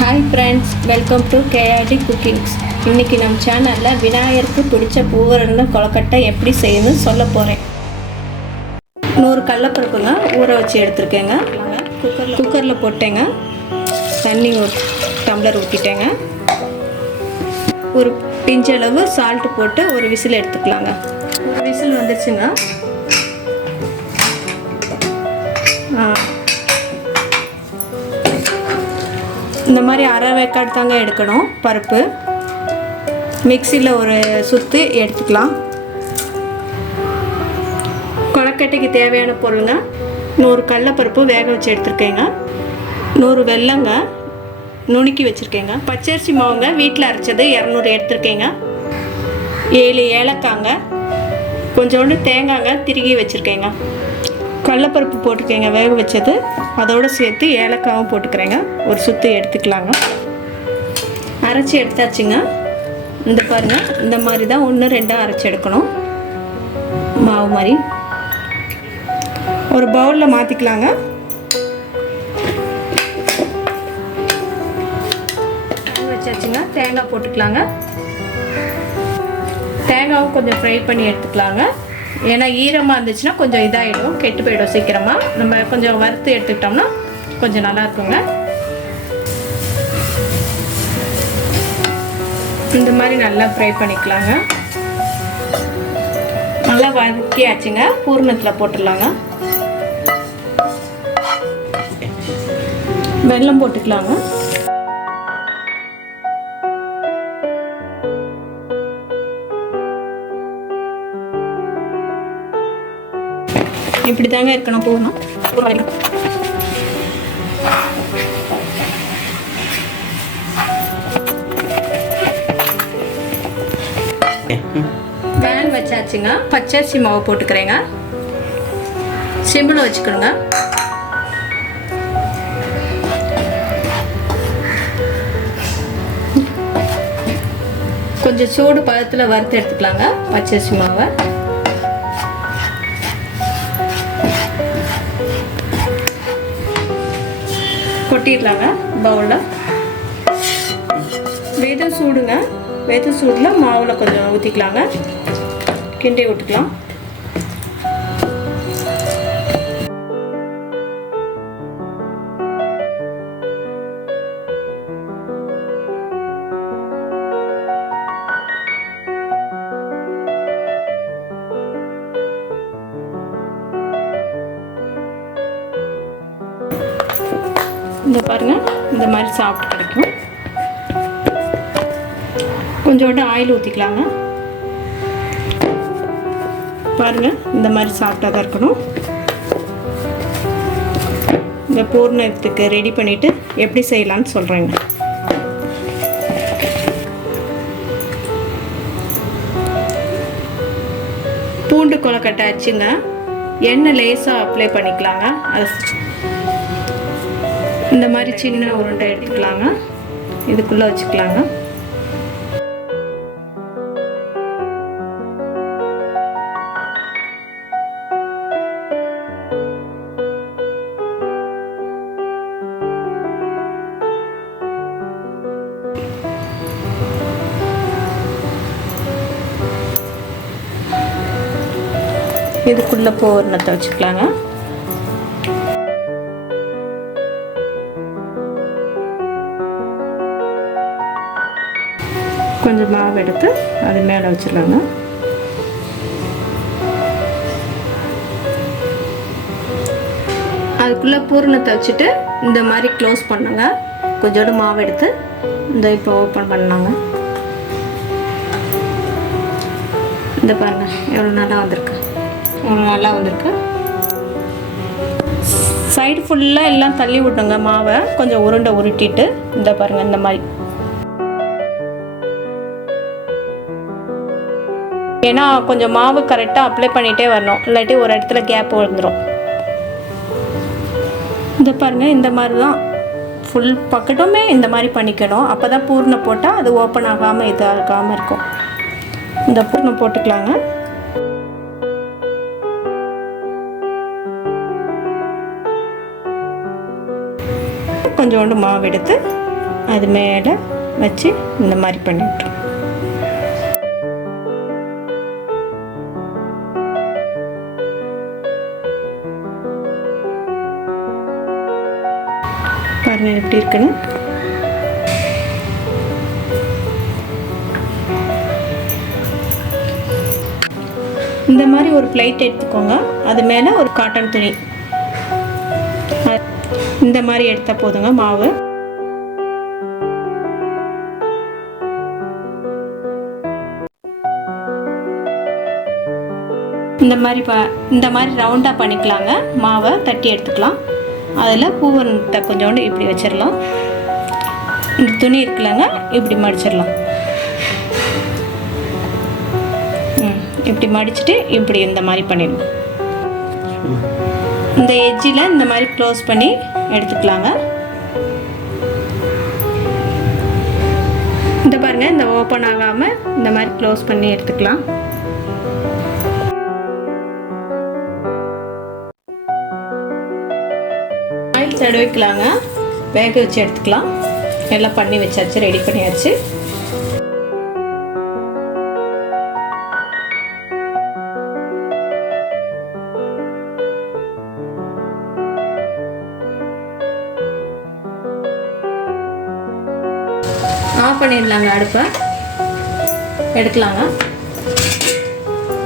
Hi friends, welcome to KRD Cooking. இன்னைக்கு நம்ம சேனல்ல விநாயகருக்கு பிடிச்ச பூவரன கொழுக்கட்டை எப்படி செய்யணும்னு சொல்ல போறேன். 100 கடலைப்பருப்புங்க ஊற வச்சு எடுத்துர்க்கேங்க. குக்கர்ல போட்டேங்க. தண்ணி ஒரு டம்ளர் ஊத்திட்டேங்க. ஒரு பிஞ்ச் அளவு சால்ட் போட்டு ஒரு விசில் எடுத்துக்கலாங்க. ஒரு விசில் வந்துருச்சுங்க. இந்த மாதிரி அரை வேக்காடு தாங்க எடுக்கணும். பருப்பு மிக்சியில் ஒரு சுற்றி எடுத்துக்கலாம். கொழுக்கட்டைக்கு தேவையான பொருளுங்க 100 கடலைப்பருப்பு வேக வச்சு எடுத்துருக்கேங்க. 100 வெல்லங்க நுணுக்கி வச்சுருக்கேங்க. பச்சரிசி மாவுங்க வீட்டில் அரைச்சது 200 எடுத்துருக்கேங்க. 7 ஏலக்காங்க, கொஞ்சோண்டு தேங்காய்ங்க திருகி வச்சுருக்கேங்க. கடலைப்பருப்பு போட்டுக்கேங்க வேக வச்சது, அதோடு சேர்த்து ஏலக்காவும் போட்டுக்கிறேங்க. ஒரு சுற்றி எடுத்துக்கலாங்க. அரைச்சி எடுத்தாச்சுங்க. இந்த பாருங்கள், இந்த மாதிரி தான் 1-2 அரைச்சி எடுக்கணும். மாவு மாதிரி ஒரு பவுலில் மாற்றிக்கலாங்க. வச்சாச்சுங்க. தேங்காய் போட்டுக்கலாங்க. தேங்காவும் கொஞ்சம் ஃப்ரை பண்ணி எடுத்துக்கலாங்க. ஏன்னா ஈரமாக இருந்துச்சுன்னா கொஞ்சம் இதாகிடும், கெட்டு போயிடும் சீக்கிரமாக. நம்ம கொஞ்சம் வறுத்து எடுத்துக்கிட்டோம்னா கொஞ்சம் நல்லா இருக்குங்க. இந்த மாதிரி நல்லா ஃப்ரை பண்ணிக்கலாங்க. நல்லா வதக்கியாச்சுங்க. பூரணத்தில் போட்டுடலாங்க. வெல்லம் போட்டுக்கலாங்க. இப்படி தாங்க இருக்கணும். போகணும் பேன் வச்சாச்சுங்க. பச்சரிசி மாவு போட்டுக்கிறேங்க. சிம்பிள் வச்சுக்கணுங்க. கொஞ்சம் சூடு பதத்தில் வறுத்து எடுத்துக்கலாங்க பச்சரிசி மாவை. கொட்டிடலாங்க பவுலில். வெது சூடுங்க. வெது சூடில் மாவில் கொஞ்சம் ஊற்றிக்கலாங்க. கிண்டி விட்டுக்கலாம். இந்த பாருங்கள், இந்த மாதிரி சாப்பிட்டு கிடைக்கும். கொஞ்சோண்டு ஆயில் ஊற்றிக்கலாங்க. பாருங்கள், இந்த மாதிரி சாப்பிட்டா தான் இருக்கணும். இந்த பூர்ணத்துக்கு ரெடி பண்ணிவிட்டு எப்படி செய்யலான்னு சொல்கிறேங்க. பூண்டு கொழுக்கட்டை ஆச்சுங்க. எண்ணெய் லேசாக அப்ளை பண்ணிக்கலாங்க. அது இந்த மாதிரி சின்ன உருண்டை எடுத்துக்கலாங்க. இதுக்குள்ளே வச்சுக்கலாங்க. இதுக்குள்ளே பூரணத்தை வச்சுக்கலாங்க. கொஞ்சம் மாவு எடுத்து அது மேலே வச்சிடலாங்க. அதுக்குள்ளே பூரணத்தை வச்சுட்டு இந்த மாதிரி க்ளோஸ் பண்ணுங்க. கொஞ்சோண்டு மாவு எடுத்து இந்த இப்போ ஓப்பன் பண்ணாங்க. இந்த பாருங்கள் எவ்வளோ நல்லா வந்திருக்கு. நல்லா வந்திருக்கு. சைடு ஃபுல்லாக எல்லாம் தள்ளி விட்டுங்க மாவை. கொஞ்சம் உருண்டை உருட்டிட்டு இந்த பாருங்கள் இந்த மாதிரி. ஏன்னா கொஞ்சம் மாவு கரெக்டாக அப்ளை பண்ணிகிட்டே வரணும், இல்லாட்டி ஒரு இடத்துல கேப் வந்துடும். இந்த பாருங்கள், இந்த மாதிரி தான் ஃபுல் பக்கெட்டுமே இந்த மாதிரி பண்ணிக்கணும். அப்போ தான் பூர்ணம் போட்டால் அது ஓப்பன் ஆகாமல் இதாகாமல் இருக்கும். இந்த பூர்ணம் போட்டுக்கலாங்க. கொஞ்சோண்டு மாவு எடுத்து அது மேலே வச்சு இந்த மாதிரி பண்ணிவிட்டோம். பாருங்கள் எப்படி இருக்குன்னு. இந்த மாதிரி ஒரு பிளேட் எடுத்துக்கோங்க. அது மேலே ஒரு காட்டன் துணி இந்த மாதிரி எடுத்தால் போதுங்க. மாவு இந்த மாதிரி ரவுண்டாக பண்ணிக்கலாங்க. மாவை தட்டி எடுத்துக்கலாம். அதில் பூவனத்தை கொஞ்சோண்டு இப்படி வச்சிடலாம். இந்த துணி இருக்குல்லங்க, இப்படி மடிச்சிடலாம். இப்படி மடிச்சுட்டு இப்படி இந்த மாதிரி பண்ணிடணும். இந்த எட்ஜில் இந்த மாதிரி க்ளோஸ் பண்ணி எடுத்துக்கலாங்க. இந்த பாருங்கள், இந்த ஓப்பன் ஆகாமல் இந்த மாதிரி க்ளோஸ் பண்ணி எடுத்துக்கலாம். ஆயில் தடவிக்கலாங்க. வேக வச்சு எடுத்துக்கலாம். எல்லாம் பண்ணி வச்சாச்சு, ரெடி பண்ணியாச்சு. ஆஃப் பண்ணிடலாங்க. அடுப்பை எடுக்கலாங்க.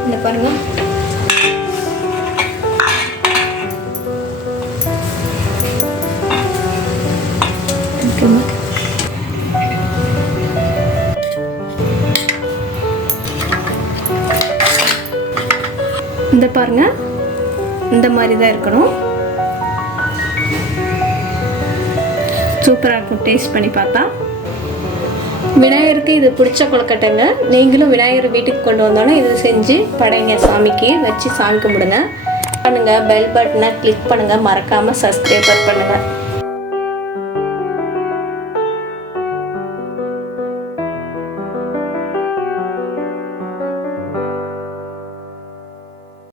இந்த பாருங்கள், இந்த பாருங்கள், இந்த மாதிரி தான் இருக்கணும். சூப்பராக இருக்கும். டேஸ்ட் பண்ணி பார்த்தா விநாயகருக்கு இது பிடிச்ச கொழுக்கட்டைங்க. நீங்களும் விநாயகர் வீட்டுக்கு கொண்டு வந்தோன்னே இது செஞ்சு படைங்க, சாமிக்கு வச்சு சாமி கும்பிடுங்க. பண்ணுங்கள். பெல் பட்டனை கிளிக் பண்ணுங்கள். மறக்காமல் சப்ஸ்கிரைப் பண்ணுங்கள்.